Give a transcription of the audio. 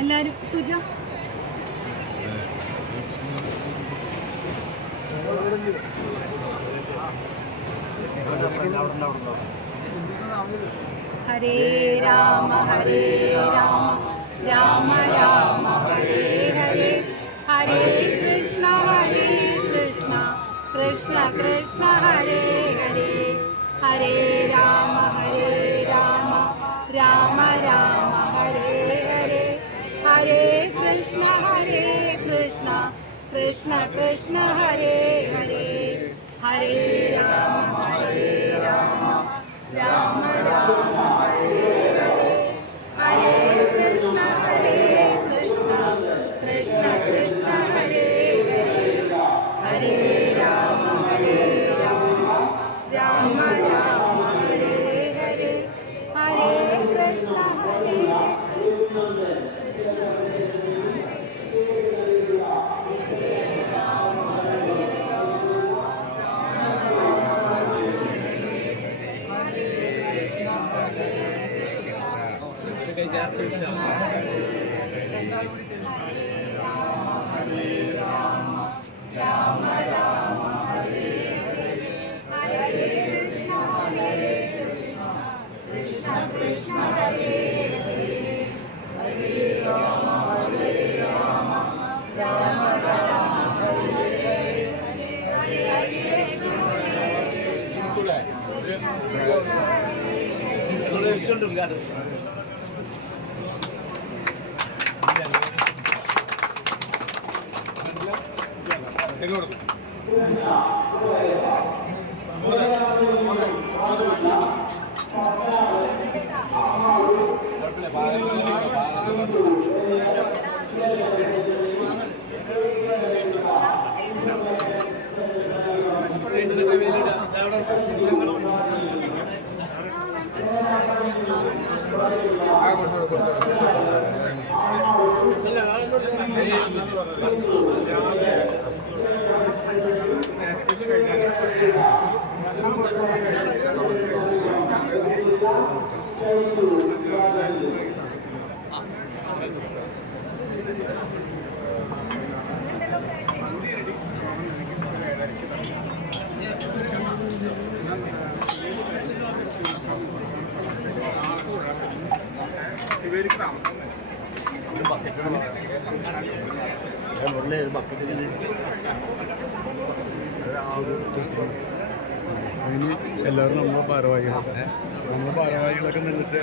എല്ലാരും സുജ ഹരേ രാമ രാമ രാമ ഹരേ ഹരേ ഹരേ കൃഷ്ണ കൃഷ്ണ കൃഷ്ണ ഹരേ ഹരേ ഹരേ രാമ രാമ രാമ ഹരേ ഹരേ ഹരേ കൃഷ്ണ കൃഷ്ണ കൃഷ്ണ ഹരേ ഹരേ ഹരേ രാമ രാമ രാമ ഹരേ ഹരേ ഹരേ കൃഷ്ണ കൃഷ്ണ കൃഷ്ണ ഹരേ ഹരേ ഹരേ രാമ രാമ രാമ ഹരേ ഹരേ ഹരേ കൃഷ്ണ അതിന് എല്ലാവരും നമ്മളെ ഭാരവാഹികളൊക്കെ നിന്നിട്ട്